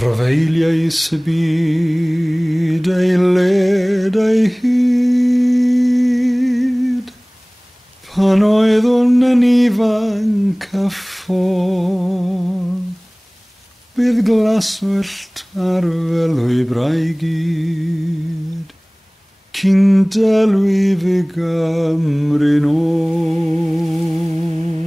Trafeiliais y byd ei led ei hyd, pan oeddwn yn ifanc a ffôl, bydd glaswellt ar felwy braigyd, cyn dalwy fy Gymru'n ôl.